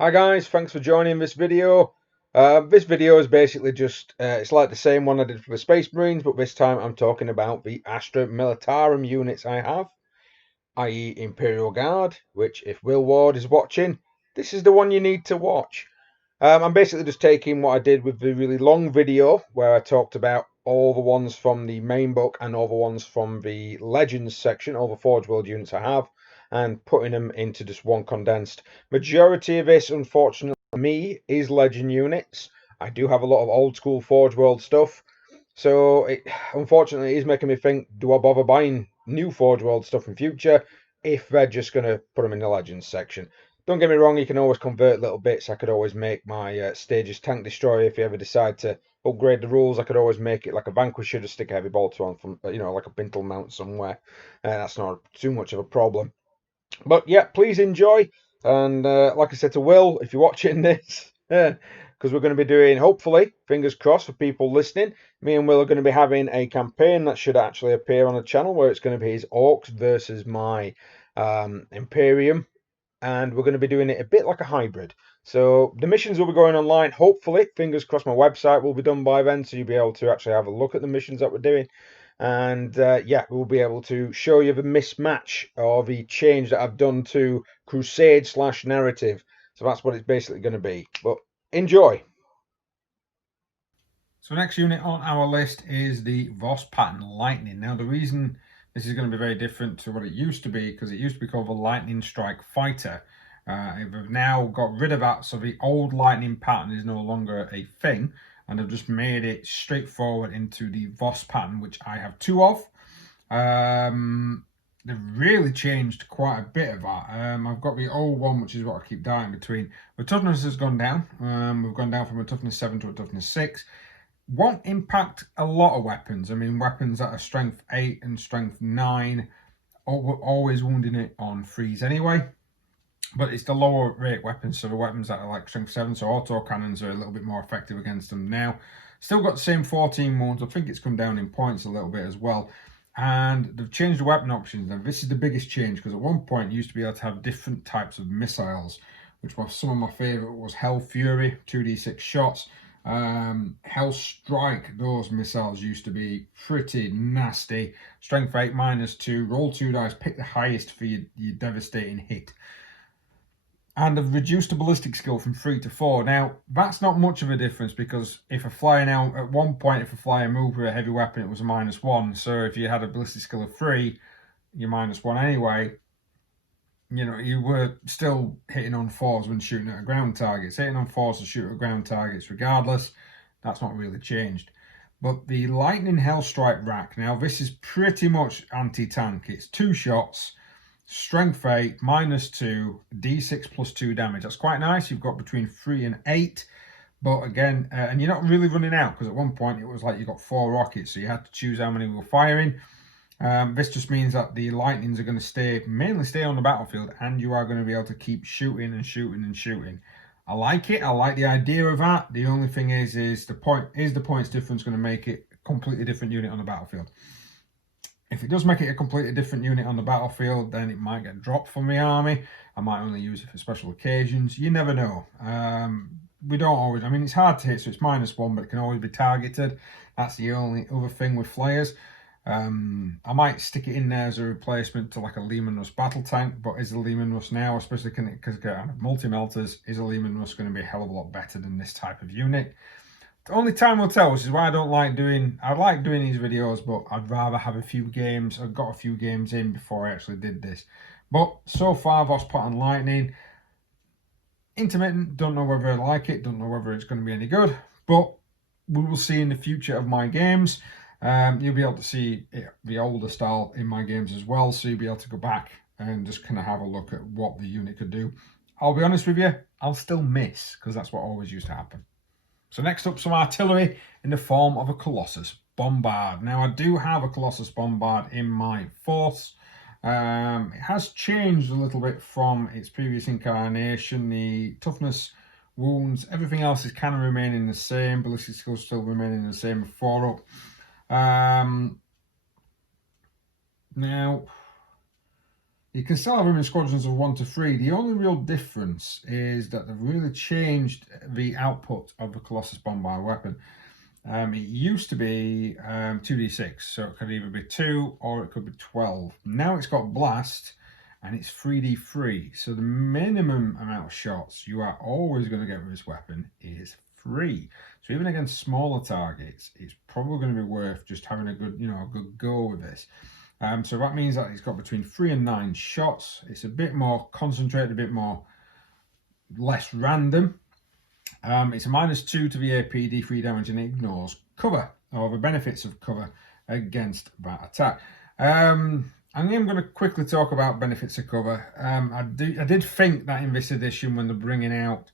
Hi guys, thanks for joining this video. This video is basically just, it's like the same one I did for the Space Marines, but this time I'm talking about the Astra Militarum units I have, i.e. Imperial Guard, which if Will Ward is watching, this is the one you need to watch. I'm basically just taking what I did with the really long video where I talked about all the ones from the main book and all the ones from the Legends section, all the Forge World units I have, and putting them into just one condensed. Majority of this, unfortunately, for me, is Legend units. I do have a lot of old school Forge World stuff, so it unfortunately is making me think, do I bother buying new Forge World stuff in future if they're just going to put them in the Legends section? Don't get me wrong, you can always convert little bits. I could always make my Stages Tank Destroyer if you ever decide to upgrade the rules. I could always make it like a Vanquisher to stick a heavy bolter on from, like a Bintle mount somewhere. That's not too much of a problem. But yeah, please enjoy. And like I said to Will, if you're watching this, because we're going to be doing, hopefully, fingers crossed for people listening, me and Will are going to be having a campaign that should actually appear on the channel where it's going to be his Orcs versus my Imperium, and we're going to be doing it a bit like a hybrid. So the missions will be going online, hopefully, fingers crossed my website will be done by then, so you'll be able to actually have a look at the missions that we're doing. And yeah, we'll be able to show you the mismatch or the change that I've done to Crusade / narrative. So that's what it's basically going to be. But enjoy. So next unit on our list is the Voss Pattern Lightning. Now the reason this is going to be very different to what it used to be, because it used to be called the Lightning Strike Fighter. We've now got rid of that, so the old Lightning pattern is no longer a thing, and they've just made it straightforward into the Voss Pattern, which I have two of. They've really changed quite a bit of that. I've got the old one, which is what I keep dying between. The toughness has gone down. We've gone down from a toughness 7 to a toughness 6. Won't impact a lot of weapons. I mean, weapons that are strength 8 and strength 9 are always wounding it on 3s anyway. But it's the lower rate weapons, so the weapons that are like strength 7, so auto cannons are a little bit more effective against them now. Still got the same 14 wounds. I think it's come down in points a little bit as well. And they've changed the weapon options. Now, this is the biggest change, because at one point you used to be able to have different types of missiles, which was some of my favourite was Hell Fury, 2d6 shots. Hell Strike, those missiles used to be pretty nasty. Strength 8 -2, roll 2 dice, pick the highest for your devastating hit. And they've reduced the ballistic skill from 3 to 4. Now, that's not much of a difference, because if a flyer now, at one point, if a flyer moved with a heavy weapon, it was a -1. So if you had a ballistic skill of 3, you're -1 anyway. You know, you were still hitting on 4s when shooting at ground targets. Hitting on 4s to shoot at ground targets regardless. That's not really changed. But the Lightning Hellstrike rack, now this is pretty much anti-tank. It's 2 shots, strength 8, -2, d6 plus 2 damage. That's quite nice. You've got between 3 and 8. But again, and you're not really running out, because at one point it was like you got 4 rockets, so you had to choose how many we were firing. This just means that the lightnings are going to mainly stay on the battlefield, and you are going to be able to keep shooting and shooting and shooting. I like it. I like the idea of that. The only thing is the points difference going to make it a completely different unit on the battlefield? If it does make it a completely different unit on the battlefield, then it might get dropped from the army. I might only use it for special occasions. You never know. We don't always, I mean, it's hard to hit, so it's -1, but it can always be targeted. That's the only other thing with flayers. I might stick it in there as a replacement to like a Lehman Russ battle tank, but is the Lehman Russ now, especially because multi-melters, is a Lehman Russ going to be a hell of a lot better than this type of unit? Only time will tell, which is why I like doing these videos, but I'd rather have a few games. I've got a few games in before I actually did this. But so far, Voss Pattern Lightning, intermittent, don't know whether I like it, don't know whether it's going to be any good, but we will see in the future of my games. You'll be able to see the older style in my games as well, so you'll be able to go back and just kind of have a look at what the unit could do. I'll be honest with you, I'll still miss, because that's what always used to happen. So next up, some artillery in the form of a Colossus Bombard. Now, I do have a Colossus Bombard in my force. It has changed a little bit from its previous incarnation. The toughness, wounds, everything else is kind of remaining the same. Ballistic skills still remaining the same with 4 up. Now, You can still have them in squadrons of 1 to 3. The only real difference is that they've really changed the output of the Colossus Bombard weapon. It used to be 2d6, so it could either be 2 or it could be 12. Now it's got blast and it's 3d3, so the minimum amount of shots you are always going to get with this weapon is 3. So even against smaller targets, it's probably going to be worth just having a good, a good go with this. So that means that it's got between 3 and 9 shots. It's a bit more concentrated, a bit more less random. It's a -2 to the AP, D3 damage, and it ignores cover, or the benefits of cover against that attack. And I'm going to quickly talk about benefits of cover. I did think that in this edition, when they're bringing out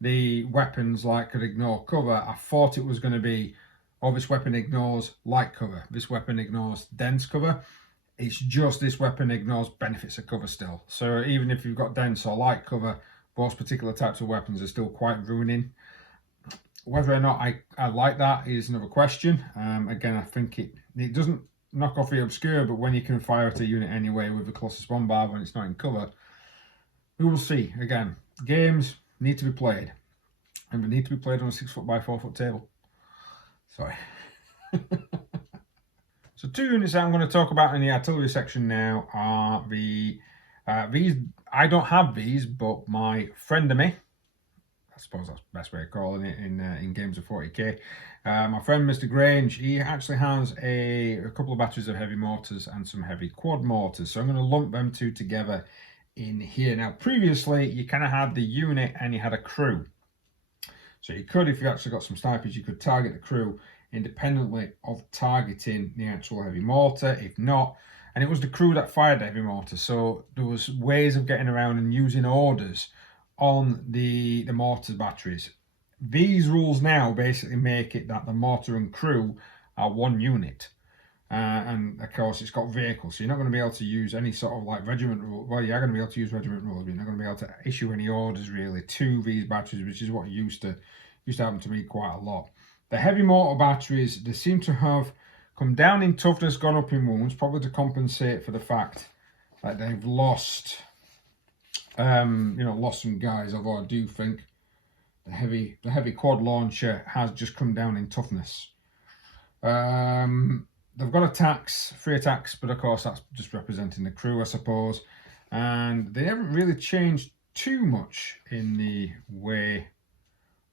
the weapons like could ignore cover, I thought it was going to be, oh, this weapon ignores light cover, this weapon ignores dense cover. It's just this weapon ignores benefits of cover still. So even if you've got dense or light cover, those particular types of weapons are still quite ruining. Whether or not I like that is another question. Again, I think it doesn't knock off the obscure, but when you can fire at a unit anyway with the Colossus Bombard when it's not in cover, we will see. Again, games need to be played, and they need to be played on a 6 foot by 4 foot table. Sorry. So 2 units that I'm going to talk about in the artillery section now are these. I don't have these, but my friend of me, I suppose that's the best way of calling it in games of 40k. My friend Mr. Grange, he actually has a couple of batteries of heavy mortars and some heavy quad mortars. So I'm going to lump them 2 together in here. Now, previously, you kind of had the unit and you had a crew. So you could, if you actually got some snipers, you could target the crew independently of targeting the actual heavy mortar. If not, and it was the crew that fired the heavy mortar, so there was ways of getting around and using orders on the mortar batteries. These rules now basically make it that the mortar and crew are 1 unit, and of course it's got vehicles, so you're not going to be able to use any sort of like regiment rule. Well, you are going to be able to use regiment rules, but you're not going to be able to issue any orders really to these batteries, which is what used to happen to me quite a lot. The heavy mortar batteries, they seem to have come down in toughness, gone up in wounds, probably to compensate for the fact that they've lost, lost some guys. Although I do think the heavy quad launcher has just come down in toughness. They've got attacks, 3 attacks, but of course that's just representing the crew, I suppose. And they haven't really changed too much in the way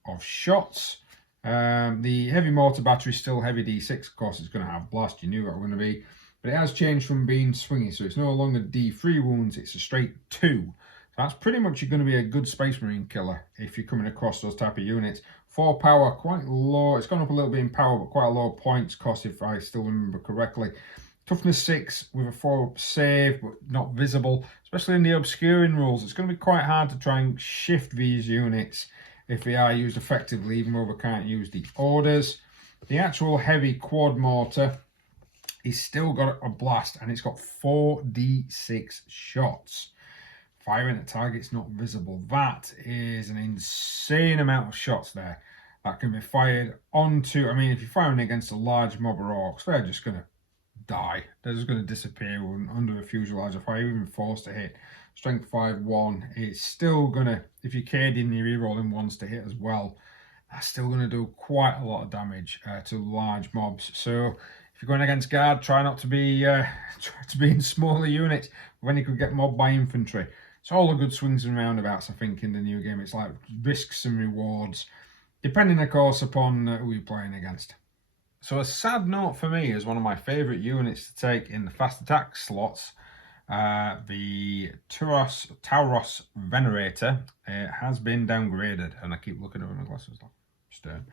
of shots. The heavy mortar battery is still heavy D6, of course it's going to have blast, you knew what it was going to be, but it has changed from being swingy, so it's no longer D3 wounds, it's a straight 2. So that's pretty much going to be a good Space Marine killer if you're coming across those type of units. 4 power, quite low, it's gone up a little bit in power, but quite a low points cost if I still remember correctly. Toughness 6 with a 4 save, but not visible, especially in the obscuring rules. It's going to be quite hard to try and shift these units if they are used effectively, even though we can't use the orders. The actual heavy quad mortar is still got a blast, and it's got 4d6 shots. Firing at targets not visible. That is an insane amount of shots there that can be fired onto. I mean, if you're firing against a large mob of orcs, they're just going to die. They're just going to disappear under a fuselage of fire, even forced to hit. Strength 5-1, it's still gonna, if you're KDing, you're re-rolling 1s to hit as well, that's still gonna do quite a lot of damage to large mobs. So if you're going against guard, try not to be in smaller units when you could get mobbed by infantry. It's all the good swings and roundabouts, I think, in the new game. It's like risks and rewards, depending of course upon who you're playing against. So a sad note for me is one of my favourite units to take in the fast attack slots. The Tauros Venerator has been downgraded, and I keep looking over my glasses. Stern.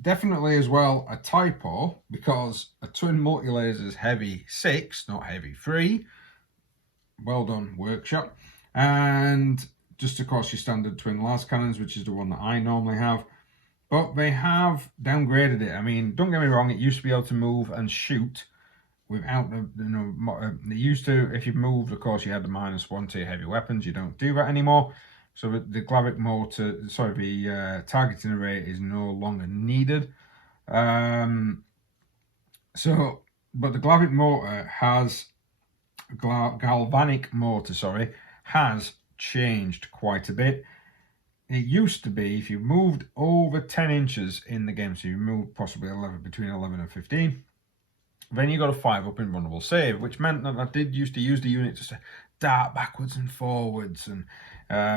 Definitely as well a typo, because a twin multi-lasers heavy 6, not heavy 3. Well done, workshop. And just of course your standard twin las cannons, which is the one that I normally have. But they have downgraded it. I mean, don't get me wrong, it used to be able to move and shoot without they used to, if you moved, of course, you had the -1 to your heavy weapons. You don't do that anymore. So the Glavic mortar, sorry, the targeting array is no longer needed. But the Glavic mortar has galvanic mortar, sorry, has changed quite a bit. It used to be if you moved over 10 inches in the game, so you moved possibly between 11 and 15, then you got a 5-up invulnerable save, which meant that I did used to use the unit to dart backwards and forwards, and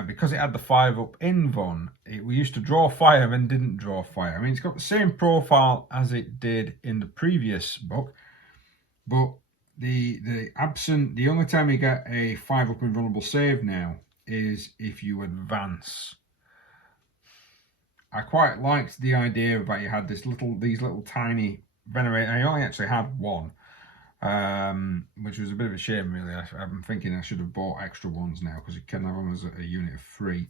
because it had the 5-up invuln, we used to draw fire and didn't draw fire. I mean, it's got the same profile as it did in the previous book, but the only time you get a 5-up invulnerable save now is if you advance. I quite liked the idea that you had these little tiny venerate. I only actually had one, which was a bit of a shame, really. I'm thinking I should have bought extra ones now, because you can have them as a unit of 3,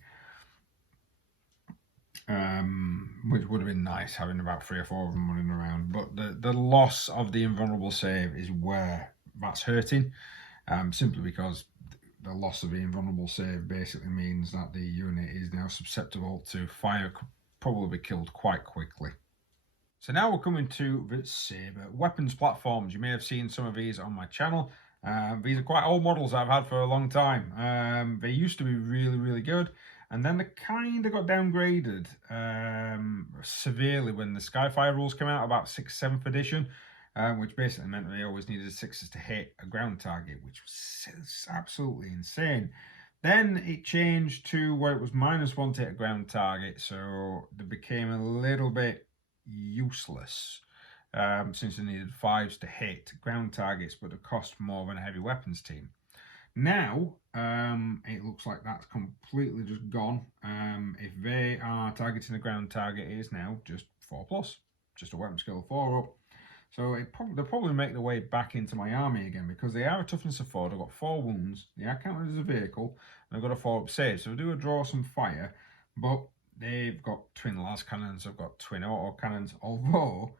which would have been nice, having about 3 or 4 of them running around. But the loss of the invulnerable save is where that's hurting, simply because the loss of the invulnerable save basically means that the unit is now susceptible to fire, probably be killed quite quickly. So now we're coming to the Sabre weapons platforms. You may have seen some of these on my channel. These are quite old models I've had for a long time. They used to be really, really good, and then they kind of got downgraded severely when the Skyfire rules came out, about 6th, 7th edition, which basically meant that they always needed 6s to hit a ground target, which was absolutely insane. Then it changed to where it was -1 to hit a ground target, so they became a little bit useless, since they needed 5s to hit ground targets, but it cost more than a heavy weapons team. Now it looks like that's completely just gone. If they are targeting a ground target, it is now just 4+, just a weapon skill 4-up. So they'll probably make their way back into my army again, because they are a toughness of 4. They've got 4 wounds. They are counted as a vehicle, and they've got a 4-up save. So they do draw some fire, but they've got twin las cannons. They've got twin auto cannons. Although,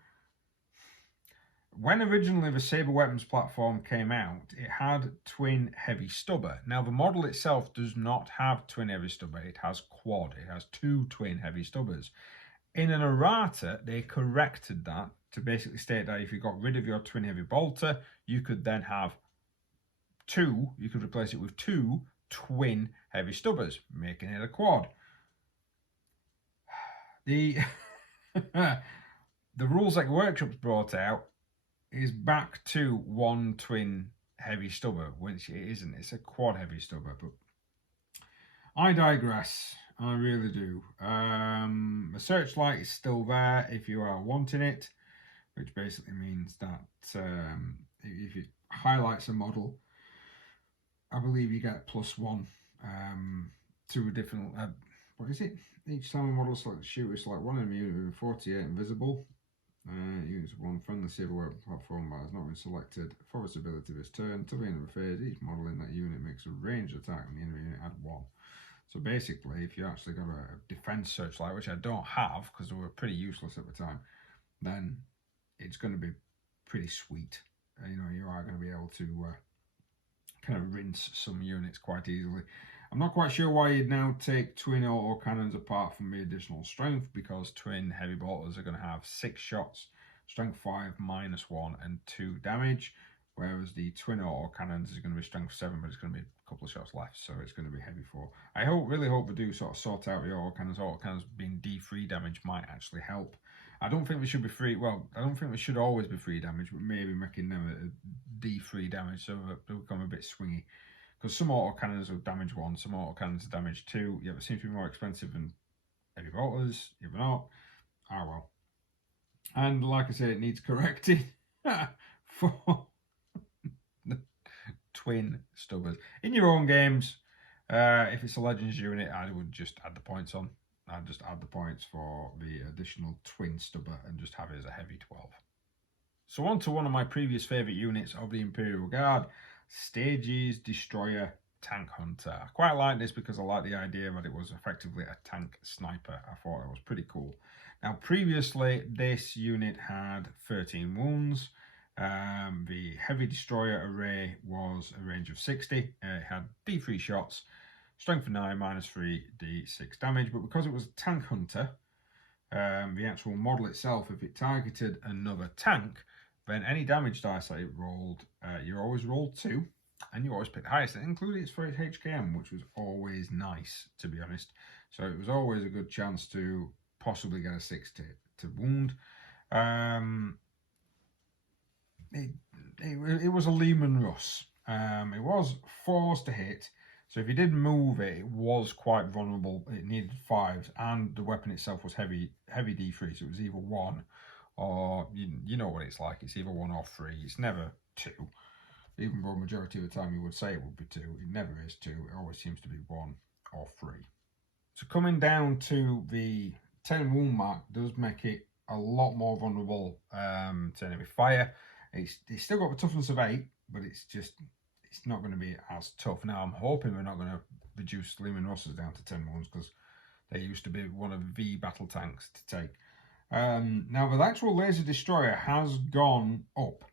when originally the Sabre weapons platform came out, it had twin heavy stubber. Now the model itself does not have twin heavy stubber. It has quad. It has 2 twin heavy stubbers. In an errata, they corrected that to basically state that if you got rid of your twin heavy bolter, you could then have 2, you could replace it with 2 twin heavy stubbers, making it a quad. The rules like Workshop's brought out is back to 1 twin heavy stubber, which it isn't. It's a quad heavy stubber, but I digress. I really do. The Searchlight is still there if you are wanting it, which basically means that if it highlights a model, I believe you get +1 to a different. What is it? Each time a model selects shooter, select 1 enemy unit with 48 invisible. Units 1 friendly Sabre weapon platform that has not been selected for its ability this turn. Until the end of the phase, each model in that unit makes a ranged attack, and the enemy unit add 1. So basically, if you actually got a defense Searchlight, which I don't have because they were pretty useless at the time, then it's going to be pretty sweet. You are going to be able to kind of rinse some units quite easily. I'm not quite sure why you'd now take twin auto cannons apart from the additional strength, because twin heavy bolters are going to have 6 shots, strength 5, -1, and 2 damage, whereas the twin auto cannons is going to be strength 7, but it's going to be a couple of shots left, so it's going to be heavy 4. I really hope they do sort of sort out the auto cannons. Auto cannons being D3 damage might actually help. I don't think they should be free. Well, I don't think they should always be free damage, but maybe making them a D3 damage so that they become a bit swingy. Because some auto cannons are damage 1, some auto cannons are damage 2. Yeah, it seems to be more expensive than heavy bolters. Yeah, but not. Ah, well. And like I say, it needs correcting for the twin stubbers. In your own games, if it's a Legends unit, I would just add the points on. I'd just add the points for the additional twin stubber and just have it as a heavy 12. So on to one of my previous favourite units of the Imperial Guard, Stages Destroyer Tank Hunter. I quite like this because I like the idea that it was effectively a tank sniper. I thought it was pretty cool. Now previously this unit had 13 wounds. The Heavy Destroyer array was a range of 60. It had D3 shots, strength of 9, -3, D6 damage. But because it was a tank hunter, the actual model itself, if it targeted another tank, then any damage dice that it rolled, you always roll 2. and you always pick the highest. It included its for its HKM, which was always nice, to be honest. So it was always a good chance to possibly get a 6 to wound. It was a Lehman Russ. It was 4s to hit, so if you did move it, it was quite vulnerable. It needed 5s, and the weapon itself was heavy D3, so it was either 1 or you know what it's like. It's either 1 or 3. It's never 2. Even though majority of the time you would say it would be 2, it never is 2. It always seems to be 1 or 3. So coming down to the 10 wound mark does make it a lot more vulnerable to enemy fire. It's still got the toughness of 8, but it's not going to be as tough. Now I'm hoping we're not going to reduce Lehman Russes down to 10 wounds, because they used to be one of the battle tanks to take. Now the actual laser destroyer has gone up.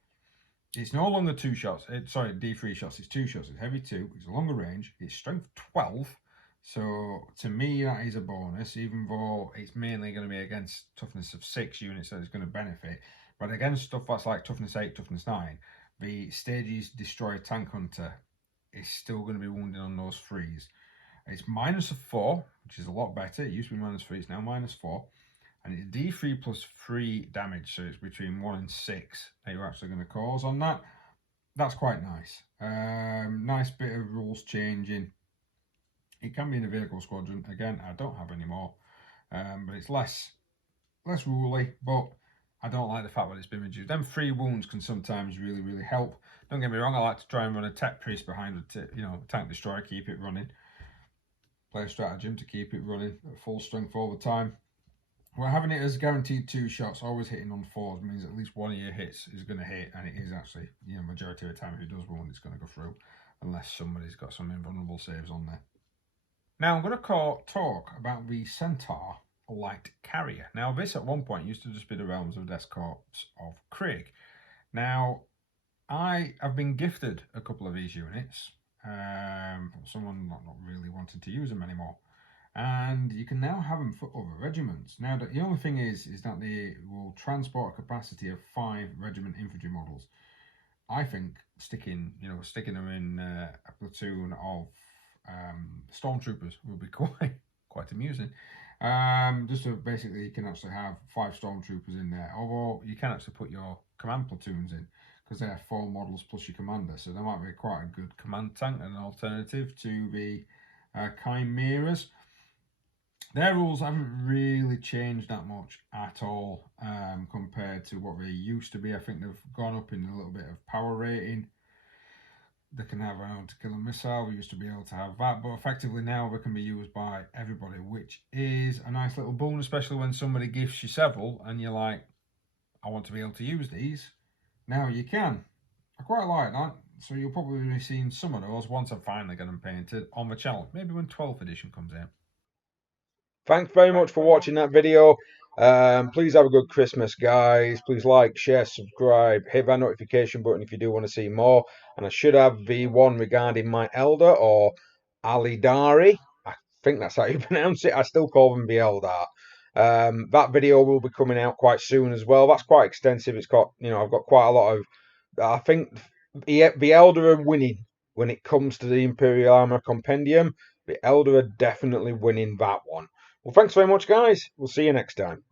It's no longer 2 shots. Sorry, D3 shots. It's 2 shots. It's heavy 2. It's a longer range. It's strength 12. So to me, that is a bonus, even though it's mainly going to be against toughness of 6 units that it's going to benefit. But against stuff that's like toughness 8, toughness 9, the Stages Destroyer Tank Hunter is still going to be wounded on those 3s. It's -4, which is a lot better. It used to be -3, it's now -4. And it's D3 plus 3 damage, so it's between 1 and 6 that you're actually going to cause on that. That's quite nice. Nice bit of rules changing. It can be in a vehicle squadron. Again, I don't have any more, but it's less ruly. But I don't like the fact that it's been reduced. Them 3 wounds can sometimes really help. Don't get me wrong. I like to try and run a tech priest behind a tank destroyer, keep it running. Play a stratagem to keep it running at full strength all the time. Well, having it as guaranteed 2 shots, always hitting on 4s, means at least one of your hits is going to hit, and it is actually, majority of the time if it does wound, it's going to go through, unless somebody's got some invulnerable saves on there. Now I'm going to talk about the Centaur light carrier. Now this at one point used to just be the realms of Death Corps of Craig. Now I have been gifted a couple of these units, someone not really wanting to use them anymore. And you can now have them for other regiments. Now, the only thing is that they will transport a capacity of 5 regiment infantry models. I think sticking them in a platoon of stormtroopers would be quite amusing. Just so basically you can actually have 5 stormtroopers in there. Although you can actually put your command platoons in, because they have 4 models plus your commander. So there might be quite a good command tank and an alternative to the Chimeras. Their rules haven't really changed that much at all compared to what they used to be. I think they've gone up in a little bit of power rating. They can have an anti-killer missile. We used to be able to have that, but effectively now they can be used by everybody, which is a nice little boon, especially when somebody gifts you several and you're like, I want to be able to use these. Now you can. I quite like that. So you'll probably be seeing some of those once I finally get them painted on the channel. Maybe when 12th edition comes out. Thanks very much for watching that video. Please have a good Christmas, guys. Please like, share, subscribe, hit that notification button if you do want to see more. And I should have the one regarding my elder, or Alidari. I think that's how you pronounce it. I still call them the Eldar. That video will be coming out quite soon as well. That's quite extensive. It's got, I've got quite a lot of, I think the Elder are winning when it comes to the Imperial Armor Compendium. The Elder are definitely winning that one. Well, thanks very much, guys. We'll see you next time.